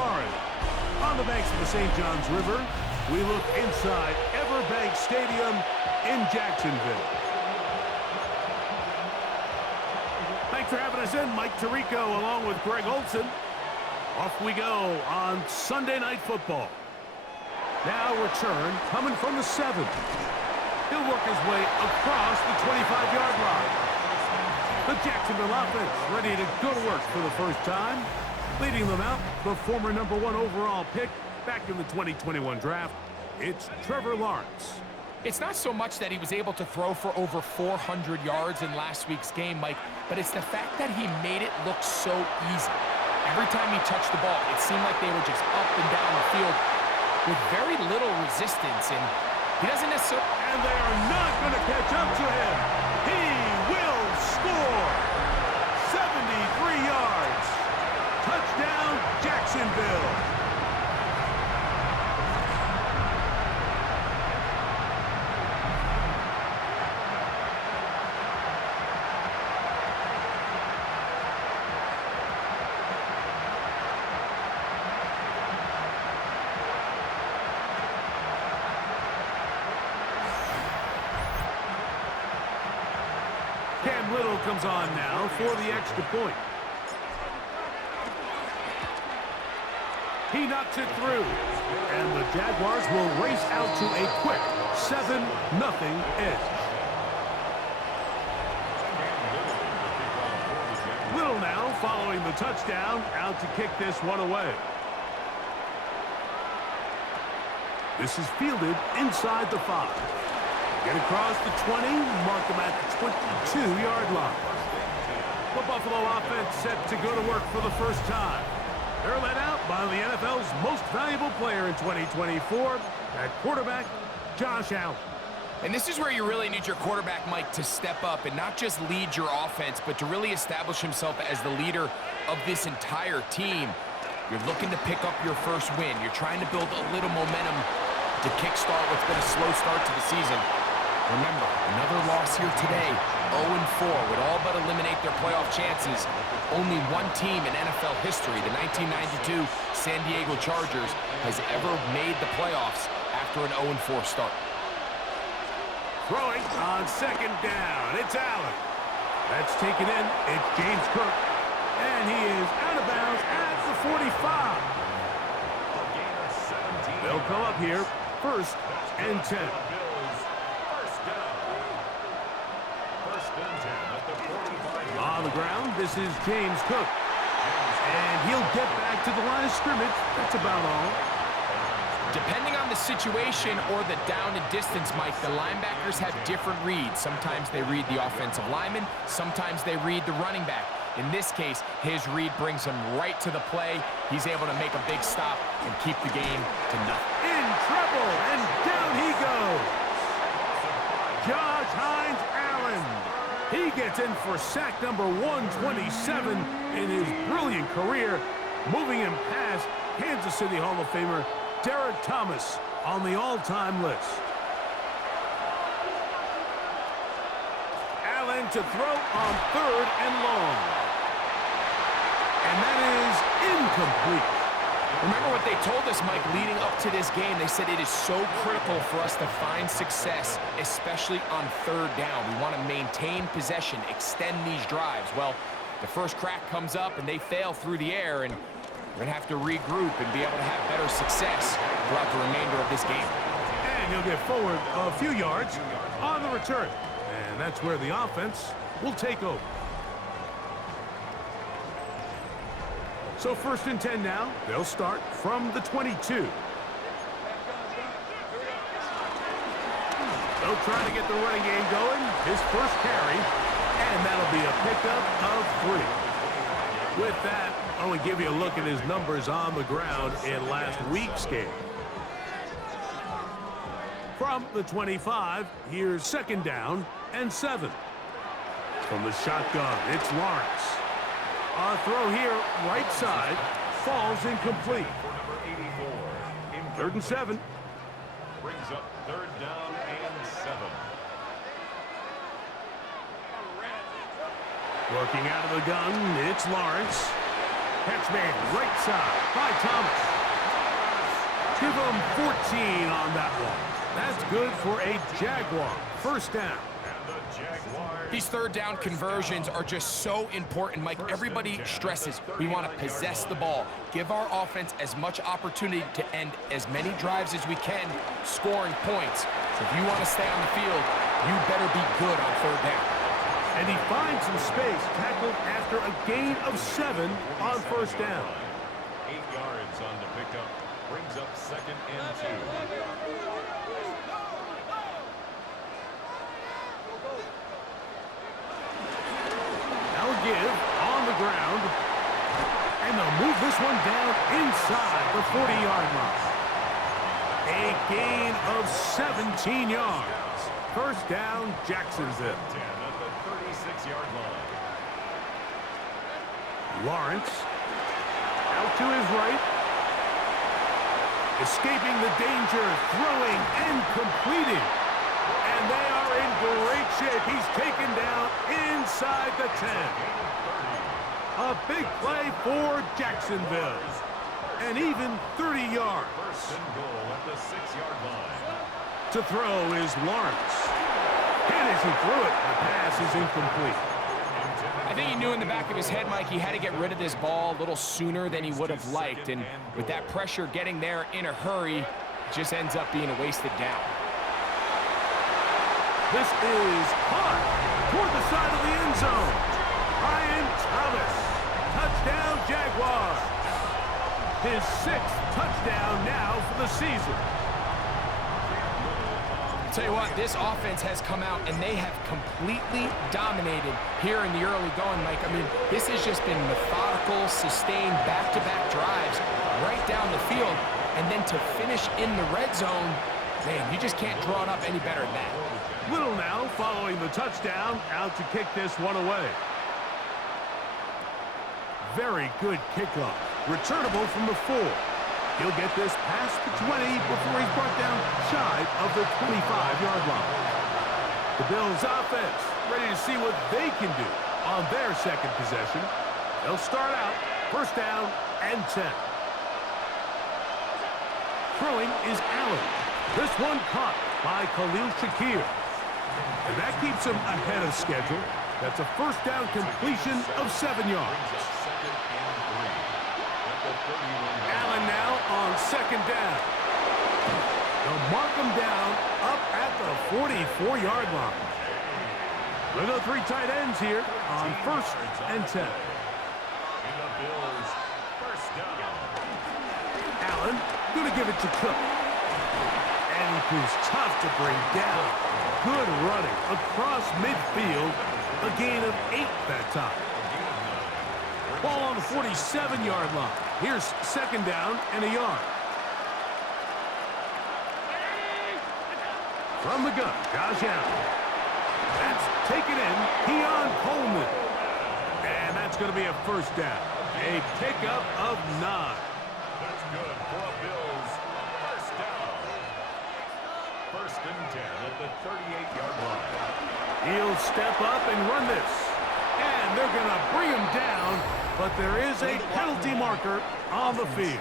Florida. On the banks of the St. Johns River, we look inside Everbank Stadium in Jacksonville. Thanks for having us in, Mike Tirico, along with Greg Olson. Off we go on Sunday Night Football. Now return coming from the 7. He'll work his way across the 25-yard line. The Jacksonville offense ready to go to work for the first time. Leading them out, the former #1 overall pick back in the 2021 draft. It's Trevor Lawrence. It's not so much that he was able to throw for over 400 yards in last week's game, Mike, but it's the fact that he made it look so easy. Every time he touched the ball, it seemed like they were just up and down the field with very little resistance, and he doesn't necessarily... And they are not going to catch up to him. He will score. 73 yards. Touchdown, Jacksonville. Little comes on now for the extra point. He knocks it through, and the Jaguars will race out to a quick 7-0 edge. Little now following the touchdown, out to kick this one away. This is fielded inside the 5. Get across the 20, mark them at the 22-yard line. The Buffalo offense set to go to work for the first time. They're led out by the NFL's most valuable player in 2024, at quarterback, Josh Allen. And this is where you really need your quarterback, Mike, to step up and not just lead your offense, but to really establish himself as the leader of this entire team. You're looking to pick up your first win. You're trying to build a little momentum to kickstart what's been a slow start to the season. Remember, another loss here today, 0-4, would all but eliminate their playoff chances. Only one team in NFL history, the 1992 San Diego Chargers, has ever made the playoffs after an 0-4 start. Throwing on second down, it's Allen. That's taken in, it's James Cook. And he is out of bounds at the 45. They'll come up here, 1st and 10. On the ground, this is James Cook. And he'll get back to the line of scrimmage. That's about all. Depending on the situation or the down and distance, Mike, the linebackers have different reads. Sometimes they read the offensive lineman. Sometimes they read the running back. In this case, his read brings him right to the play. He's able to make a big stop and keep the game to nothing. In trouble, and down he goes. Josh Allen. He gets in for sack number 127 in his brilliant career, moving him past Kansas City Hall of Famer Derek Thomas on the all-time list. Allen to throw on 3rd and long. And that is incomplete. Remember what they told us, Mike, leading up to this game. They said it is so critical for us to find success, especially on 3rd down. We want to maintain possession, extend these drives. Well, the first crack comes up and they fail through the air, and we're going to have to regroup and be able to have better success throughout the remainder of this game. And he'll get forward a few yards on the return. And that's where the offense will take over. So 1st and 10 now. They'll start from the 22. They'll try to get the running game going. His first carry, and that'll be a pickup of 3. With that, I want to give you a look at his numbers on the ground in last week's game. From the 25, here's 2nd down and 7. From the shotgun, it's Lawrence. A throw here, right side, falls incomplete. 3rd and 7. Brings up 3rd down and 7. Working out of the gun, it's Lawrence. Catch made right side by Thomas. Give him 14 on that one. That's good for a Jaguar. First down. These third down conversions are just so important, Mike. Everybody stresses we want to possess the ball, give our offense as much opportunity to end as many drives as we can, scoring points. So if you want to stay on the field, you better be good on third down. And he finds some space, tackled after a gain of 7 on first down. 8 yards on the pickup. Brings up 2nd and 2. Now give on the ground. And they'll move this one down inside the 40-yard line. A gain of 17 yards. First down, Jacksonville. 10 at the 36-yard line. Lawrence out to his right. Escaping the danger, throwing and completing. And they are in great shape. He's taken down inside the 10. A big play for Jacksonville. And even 30 yards. First and goal at the 6-yard line. To throw is Lawrence. And as he threw it, the pass is incomplete. I think he knew in the back of his head, Mike, he had to get rid of this ball a little sooner than he would have liked. And with that pressure getting there in a hurry, it just ends up being a wasted down. This is caught toward the side of the end zone. Brian Thomas. Touchdown, Jaguars. His 6th touchdown now for the season. I'll tell you what, this offense has come out and they have completely dominated here in the early going, Mike. I mean, this has just been methodical, sustained, back-to-back drives right down the field. And then to finish in the red zone, man, you just can't draw it up any better than that. Little now following the touchdown, out to kick this one away. Very good kickoff. Returnable from the 4. He'll get this past the 20 before he's brought down shy of the 25-yard line. The Bills offense ready to see what they can do on their second possession. They'll start out first down and 10. Throwing is Allen. This one caught by Khalil Shakir. And that keeps him ahead of schedule. That's a first down completion of 7 yards. Allen now on second down. They'll mark him down up at the 44-yard line. We'll go 3 tight ends here on first and 10. Allen going to give it to Cook. And he proves tough to bring down. Good running across midfield. A gain of 8 that time. Ball on the 47-yard line. Here's second down and a yard. From the gun, Josh Allen. That's taken in. Keon Coleman. And that's going to be a first down. A pickup of 9. That's good for a Bills first down. First and 10 at the 38-yard line. He'll step up and run this. And they're going to bring him down, but there is a penalty marker on the field.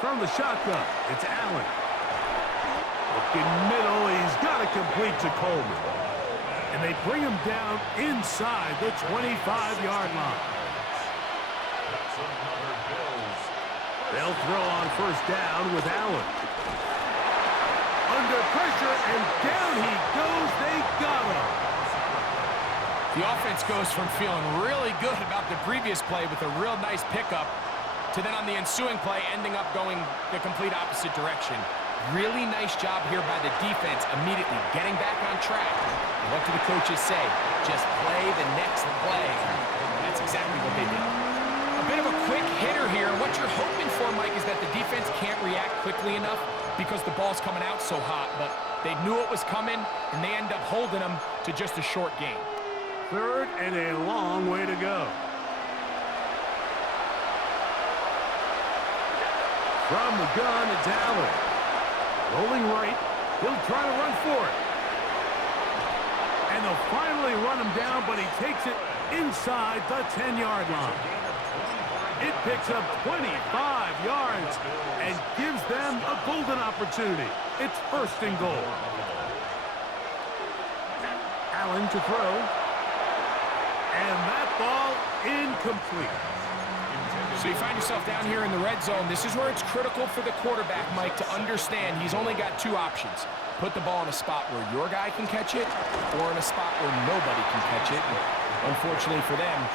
From the shotgun, it's Allen. Looking middle, he's got to complete to Coleman. And they bring him down inside the 25-yard line. They'll throw on first down with Allen. Under pressure, and down he goes. They got him. The offense goes from feeling really good about the previous play with a real nice pickup to then on the ensuing play ending up going the complete opposite direction. Really nice job here by the defense immediately getting back on track. And what do the coaches say? Just play the next play. That's exactly what they did. A bit of a quick hitter here. What you're hoping for, Mike, is that the defense can't react quickly enough because the ball's coming out so hot. But they knew it was coming, and they end up holding them to just a short gain. Third and a long way to go. From the gun, it's Allen. Rolling right. He'll try to run for it. And they'll finally run him down, but he takes it inside the 10-yard line. It picks up 25 yards and gives them a golden opportunity. It's first and goal. Allen to throw. And that ball incomplete. So you find yourself down here in the red zone. This is where it's critical for the quarterback, Mike, to understand he's only got two options. Put the ball in a spot where your guy can catch it or in a spot where nobody can catch it. And unfortunately for them,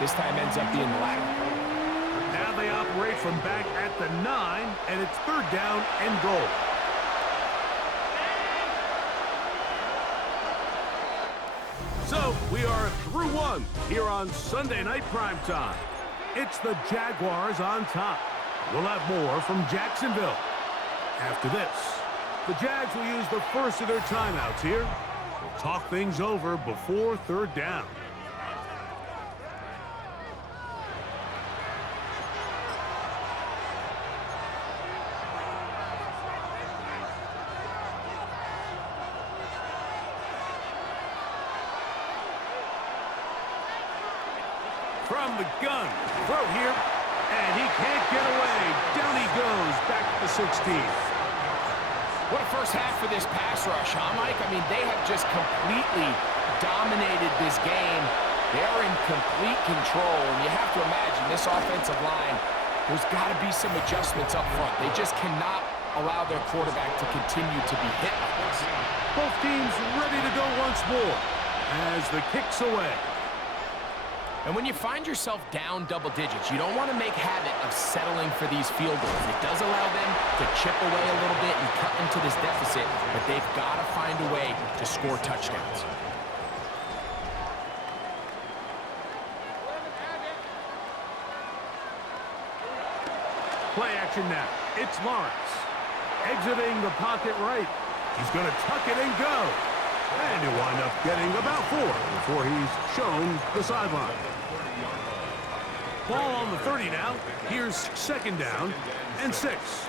this time ends up being the latter. Now they operate from back at the 9, and it's third down and goal. So we are through one here on Sunday Night Primetime. It's the Jaguars on top. We'll have more from Jacksonville. After this, the Jags will use the first of their timeouts here. We'll talk things over before third down. From the gun, throw here, and he can't get away. Down he goes, back to the 16th. What a first half for this pass rush, huh, Mike? I mean, they have just completely dominated this game. They're in complete control, and you have to imagine this offensive line, there's got to be some adjustments up front. They just cannot allow their quarterback to continue to be hit like this. Both teams ready to go once more as the kick's away. And when you find yourself down double digits, you don't want to make habit of settling for these field goals. It does allow them to chip away a little bit and cut into this deficit, but they've got to find a way to score touchdowns. Play action now. It's Lawrence. Exiting the pocket right. He's going to tuck it and go. And he'll wind up getting about 4 before he's shown the sideline. Ball on the 30 now. Here's second down and 6.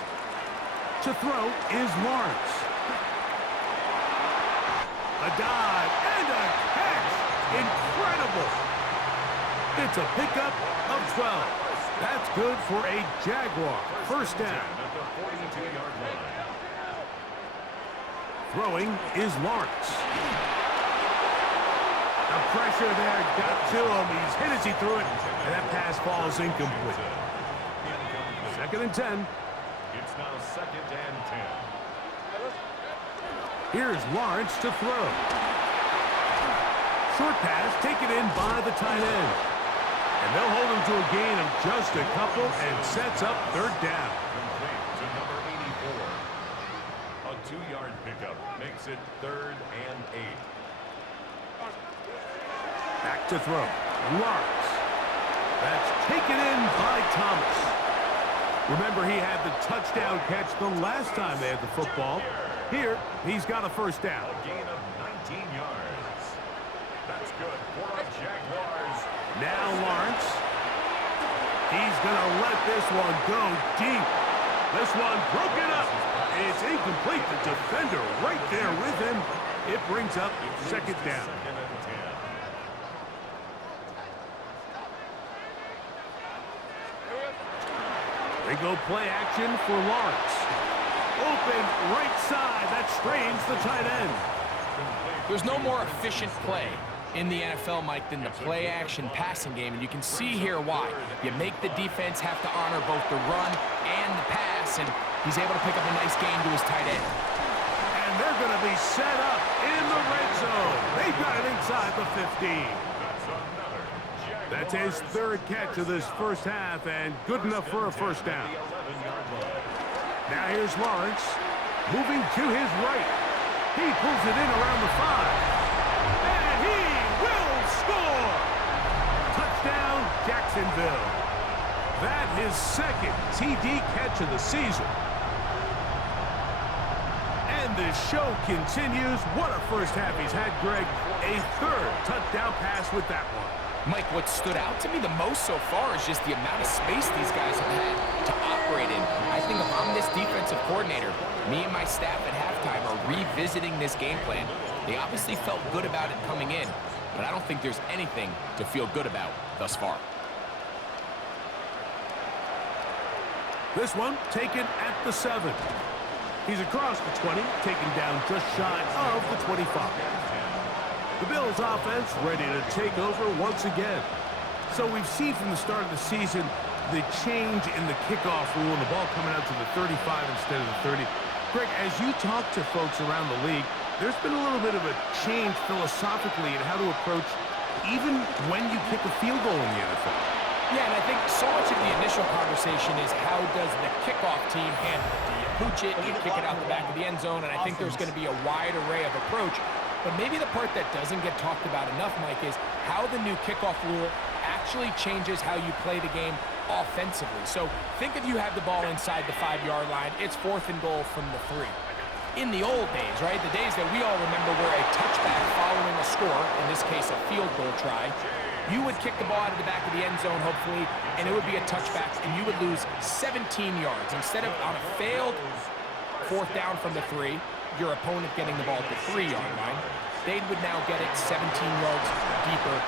To throw is Lawrence. A dive and a catch. Incredible. It's a pickup of 12. That's good for a Jaguar. First down. Throwing is Lawrence. The pressure there got to him. He's hit as he threw it, and that pass falls incomplete. Second and 10. It's now second and 10. Here's Lawrence to throw. Short pass taken in by the tight end. And they'll hold him to a gain of just a couple and sets up third down. Complete to number 84. A 2-yard pickup makes it third and 8. Back to throw. Lawrence. That's taken in by Thomas. Remember, he had the touchdown catch the last time they had the football. Here, he's got a first down. A gain of 19 yards. That's good for the Jaguars. Now Lawrence. He's going to let this one go deep. This one broken up. It's incomplete. The defender right there with him. It brings up second down. Second and 10. They go play action for Lawrence. Open right side. That strains the tight end. There's no more efficient play in the NFL, Mike, than the play-action passing game, and you can see here why. You make the defense have to honor both the run and the pass, and he's able to pick up a nice gain to his tight end. And they're going to be set up in the red zone. They've got it inside the 15. That's his third catch of this first half, and good enough for a first down. Now here's Lawrence, moving to his right. He pulls it in around the 5. And he will score! Touchdown, Jacksonville. That his second TD catch of the season. And the show continues. What a first half he's had, Greg. A third touchdown pass with that one. Mike, what stood out to me the most so far is just the amount of space these guys have had to operate in. I think if coordinator, me and my staff at halftime are revisiting this game plan. They obviously felt good about it coming in, but I don't think there's anything to feel good about thus far. This one taken at the 7. He's across the 20, taken down just shy of the 25. The Bills offense ready to take over once again. So we've seen from the start of the season the change in the kickoff rule and the ball coming out to the 35 instead of the 30. Greg, as you talk to folks around the league, there's been a little bit of a change philosophically in how to approach even when you kick a field goal in the NFL. Yeah, and I think so much of the initial conversation is how does the kickoff team handle it? Do you pooch it? Do you kick it out the back of the end zone? And I think there's going to be a wide array of approach. But maybe the part that doesn't get talked about enough, Mike, is how the new kickoff rule actually changes how you play the game offensively. So think if you have the ball inside the 5-yard line, it's 4th and goal from the 3. In the old days, right, the days that we all remember were a touchback following a score, in this case a field goal try, you would kick the ball out of the back of the end zone, hopefully, and it would be a touchback, and you would lose 17 yards. Instead of on a failed 4th down from the 3, your opponent getting the ball at the 3-yard line, they would now get it 17 yards deeper.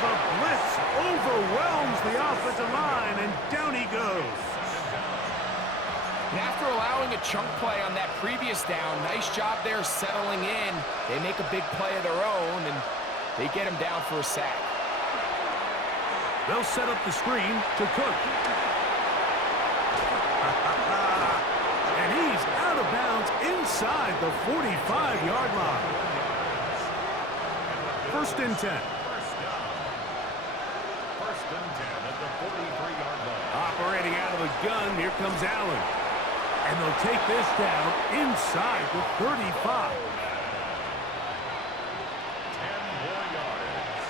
The blitz overwhelms the offensive line, and down he goes. And after allowing a chunk play on that previous down, nice job there settling in. They make a big play of their own, and they get him down for a sack. They'll set up the screen to Cook. And he's out of bounds inside the 45-yard line. 1st and 10. First and 10 at the 43-yard line. Operating out of the gun, here comes Allen. And they'll take this down inside the 35. 10 more yards.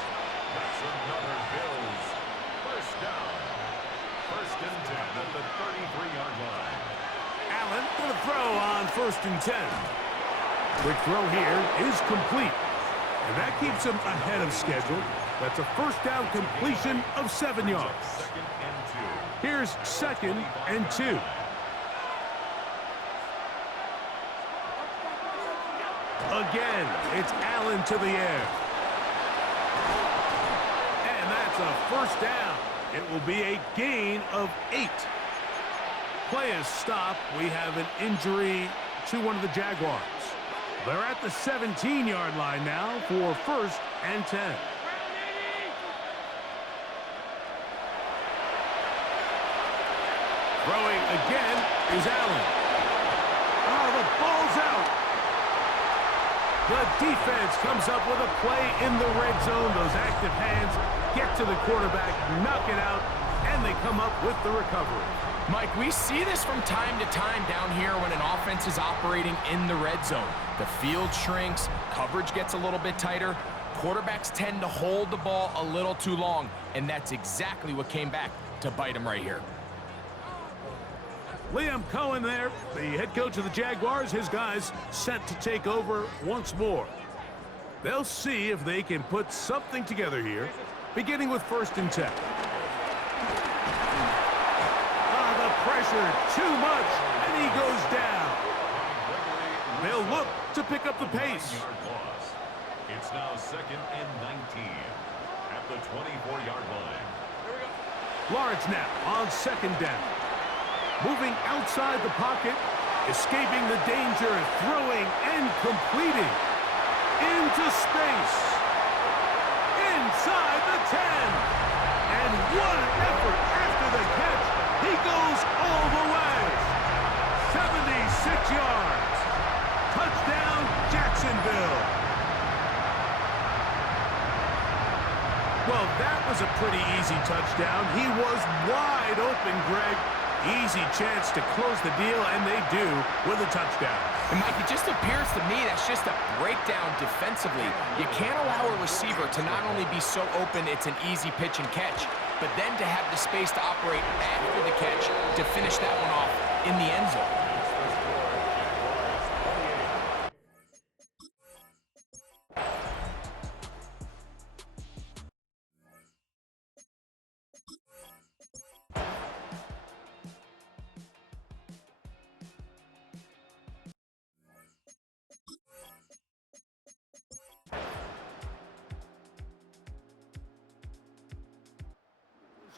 That's another Bills. First down. First and 10 at the 33-yard line. Allen going to throw on 1st and 10. Quick throw here is complete. And that keeps him ahead of schedule. That's a 1st down completion of 7 yards. Second and 2. Here's 2nd and 2. Again, it's Allen to the air. And that's a 1st down. It will be a gain of 8. Play is stopped. We have an injury to one of the Jaguars. They're at the 17-yard line now for 1st and 10. Throwing again is Allen. Oh, the ball's out. The defense comes up with a play in the red zone. Those active hands get to the quarterback, knock it out, and they come up with the recovery. Mike, we see this from time to time down here when an offense is operating in the red zone. The field shrinks, coverage gets a little bit tighter, quarterbacks tend to hold the ball a little too long, and that's exactly what came back to bite them right here. Liam Cohen there, the head coach of the Jaguars, his guys set to take over once more. They'll see if they can put something together here, beginning with 1st and 10. The pressure, too much, and he goes down. They'll look to pick up the pace. It's now 2nd and 19 at the 24-yard line. Lawrence now on 2nd down. Moving outside the pocket, escaping the danger, throwing and completing. Into space. Inside the 10. And what an effort after the catch. He goes all the way. 76 yards. Touchdown, Jacksonville. Well, that was a pretty easy touchdown. He was wide open, Greg. Easy chance to close the deal, and they do with a touchdown. And Mike, it just appears to me that's just a breakdown defensively. You can't allow a receiver to not only be so open it's an easy pitch and catch, but then to have the space to operate after the catch to finish that one off in the end zone.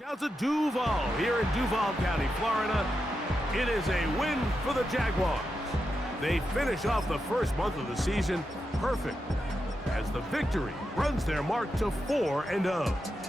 Out to Duval here in Duval County, Florida. It is a win for the Jaguars. They finish off the first month of the season perfect as the victory runs their mark to 4-0.